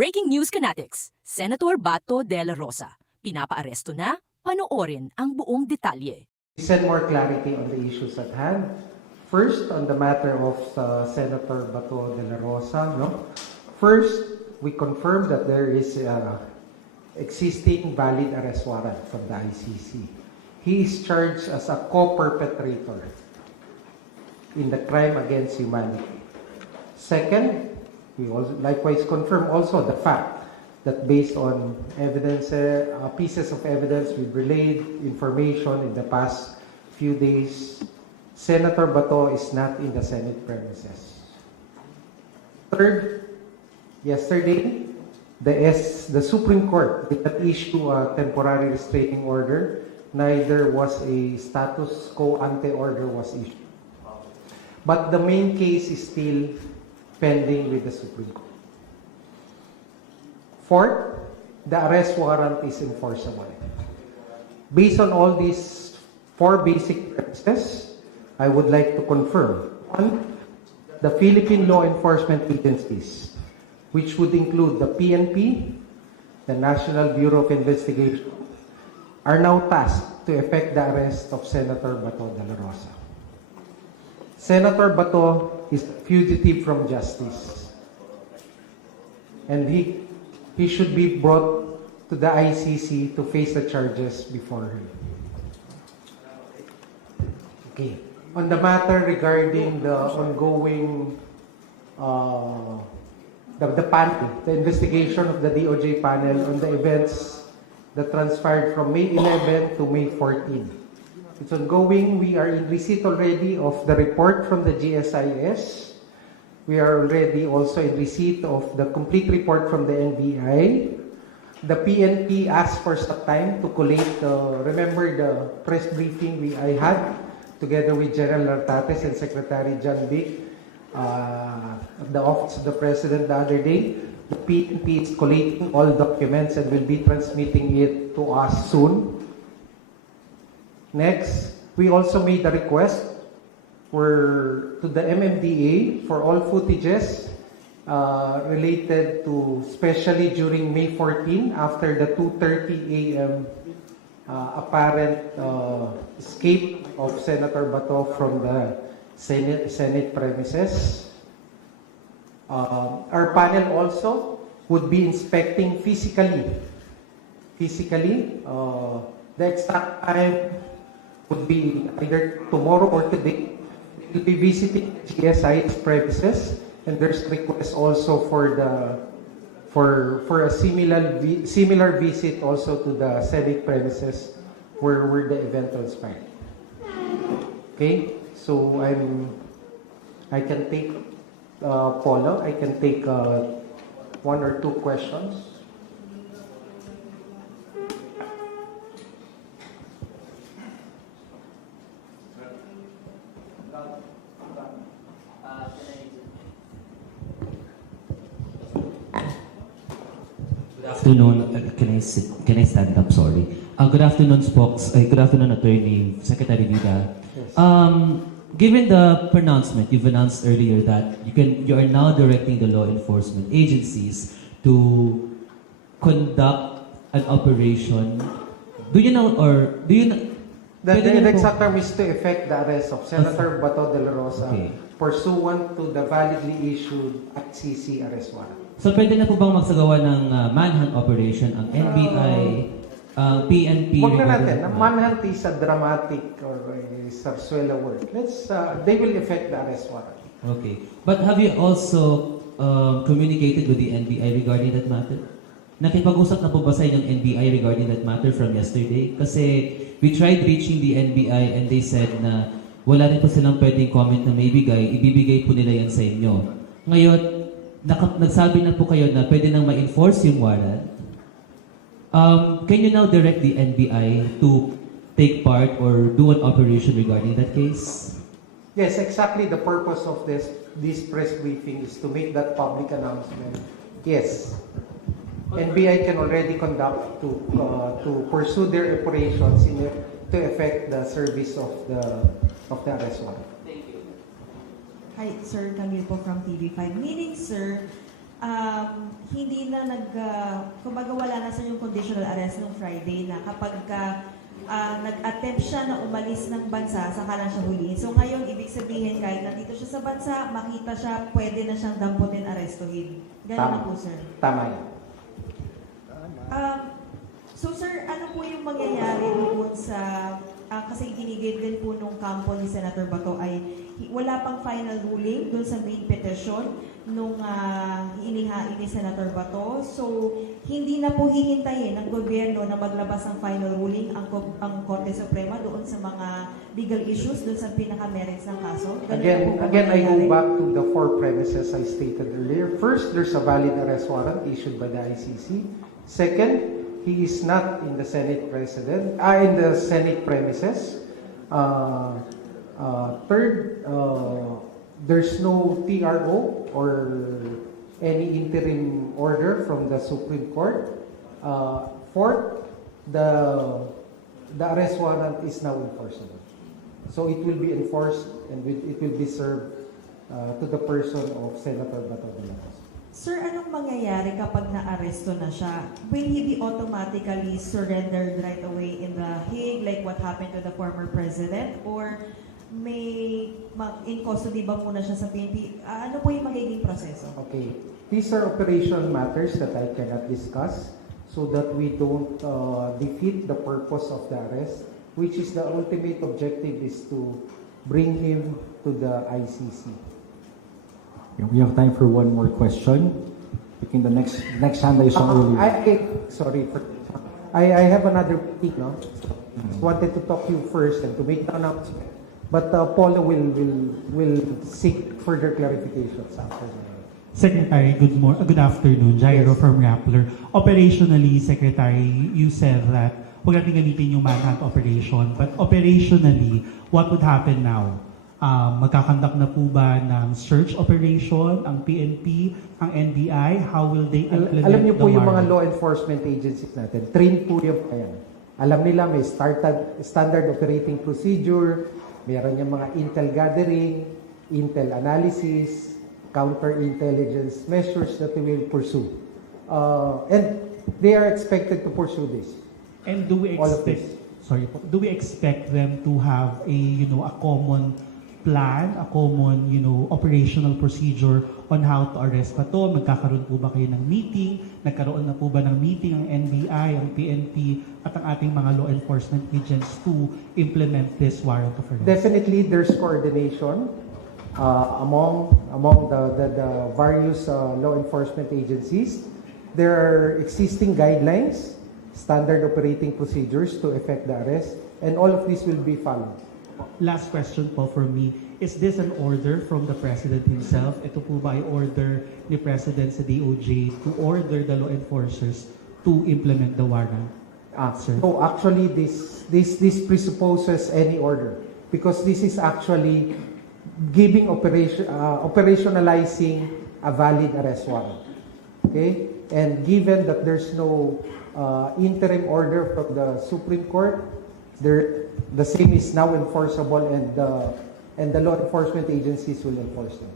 Breaking News Kinetics, Senator Bato de la Rosa. Pinapaaresto na, panoorin ang buong detalye. Send more clarity on the issues at hand. First, on the matter of Senator Bato de la Rosa. First, we confirm that there is existing valid arrest warrant from the ICC. He is charged as a co-perpetrator in the crime against humanity. Second, we also likewise confirm also the fact that based on evidence, pieces of evidence we've relayed information in the past few days, Senator Bato is not in the Senate premises. Third, yesterday, the Supreme Court did not issue a temporary restraining order, neither was a status quo ante order was issued. But the main case is still pending with the Supreme Court. Fourth, the arrest warrant is enforceable. Based on all these four basic premises, I would like to confirm. One, the Philippine law enforcement agencies, which would include the PNP, the National Bureau of Investigation, are now tasked to effect the arrest of Senator Bato de la Rosa. Senator Bato is a fugitive from justice, and he should be brought to the ICC to face the charges before him. Okay. On the matter regarding the ongoing the panel, the investigation of the DOJ panel on the events that transpired from May 11 to May 14. It's ongoing. We are in receipt already of the report from the GSIS. We are already also in receipt of the complete report from the NBI. The PNP asked for some time to collate remember the press briefing I had together with General Nartates and Secretary John Vic at the Office of the President the other day. The PNP is collating all documents and will be transmitting it to us soon. Next, we also made a request to the MMDA for all footages related to, especially during May 14, after the 2:30 a.m. Apparent escape of Senator Bato from the Senate premises. Our panel also would be inspecting physically the exact time would be either tomorrow or today. We'll be visiting GSI's premises, and there's request also for a similar visit also to the Senate premises where the event transpired. Okay, so I can take Paulo. I can take one or two questions. Good afternoon. Can I stand up? Sorry. Good afternoon, Spokes. Good afternoon, Attorney Secretary Vidal. Yes. Given the pronouncement you've announced earlier that you are now directing the law enforcement agencies to conduct an operation. Do you know? The exact term is to effect the arrest of Senator Bato de la Rosa pursuant to the validly issued ICC arrest warrant. So pwede na po bang magsagawa ng manhunt operation ang NBI, PNP? Huwag na natin. Manhunt is a dramatic or a sarsuela word. They will effect the arrest warrant. Okay. But have you also communicated with the NBI regarding that matter? Nakipag-usap na po ba sa inyong NBI regarding that matter from yesterday? Kasi we tried reaching the NBI and they said na wala rin po silang pwedeng comment na may ibibigay po nila yan sa inyo. Ngayon, nagsabi na po kayo na pwede nang ma-enforce yung warrant. Can you now direct the NBI to take part or do an operation regarding that case? Yes, exactly. The purpose of this press briefing is to make that public announcement. Yes, NBI can already conduct to pursue their operations to effect the service of the arrest warrant. Thank you. Hi, Sir Camille po from TV5. Meaning, sir, hindi na kumbaga wala na sa yung conditional arrest nung Friday na kapag nag-attempt siya na umalis ng bansa, saka lang siya huliin. So ngayon, ibig sabihin, kahit nandito siya sa bansa, makita siya, pwede na siyang damputin, arestuhin. Ganun na po, sir. Tama yan. So sir, ano po yung mangyayari doon sa, kasi ginigit din po nung kampo ni Senator Bato ay wala pang final ruling doon sa main petition nung inihain ni Senator Bato. So hindi na po hihintayin ng gobyerno na maglabas ng final ruling ang Korte Suprema doon sa mga legal issues doon sa pinaka-merits ng kaso. Ganun Again, po I go mangyayari? back to the 4 premises I stated earlier. First, there's a valid arrest warrant issued by the ICC. Second, he is not in the Senate premises. Third, there's no TRO or any interim order from the Supreme Court. Fourth, the arrest warrant is now enforceable. So it will be enforced and it will be served to the person of Senator Bato de la Rosa. Sir, anong mangyayari kapag na-aresto na siya? Will he be automatically surrendered right away in The Hague like what happened to the former president? Or may in custody ba muna siya sa PNP? Ano po yung magiging proseso? Okay. These are operational matters that I cannot discuss so that we don't defeat the purpose of the arrest, which is the ultimate objective is to bring him to the ICC. We have time for one more question. Picking the next hand I saw earlier. I have another thing, no? Wanted to talk to you first and to make the announcement. But Paula will seek further clarifications after that. Secretary, good afternoon. Jairo from Rappler. Operationally, Secretary, you said that huwag natin gamitin yung manhunt operation. But operationally, what would happen now? Magkakandak na po ba ng search operation, ang PNP, ang NBI? How will they implement Alam niyo po the yung mga warrant? law enforcement agencies natin, trained po yung yan. Alam nila may standard operating procedure, meron yung mga intel gathering, intel analysis, counter-intelligence measures that they will pursue. And they are expected to pursue this. And do we All of expect, do we expect them to have a common plan, a common, operational procedure on how to arrest pa to? Magkakaroon po ba kayo ng meeting? Nagkaroon na po ba ng meeting ang NBI, ang PNP, at ang ating mga law enforcement agents to implement this warrant of arrest? Definitely, there's coordination among the various law enforcement agencies. There are existing guidelines, standard operating procedures to effect the arrest, and all of this will be followed. Last question po for me. Is this an order from the President himself? Ito po ba ay order ni President sa DOJ to order the law enforcers to implement the warrant? Sir. So actually, this presupposes any order because this is actually giving operationalizing a valid arrest warrant. Okay, and given that there's no interim order from the Supreme Court, the same is now enforceable, and the law enforcement agencies will enforce them.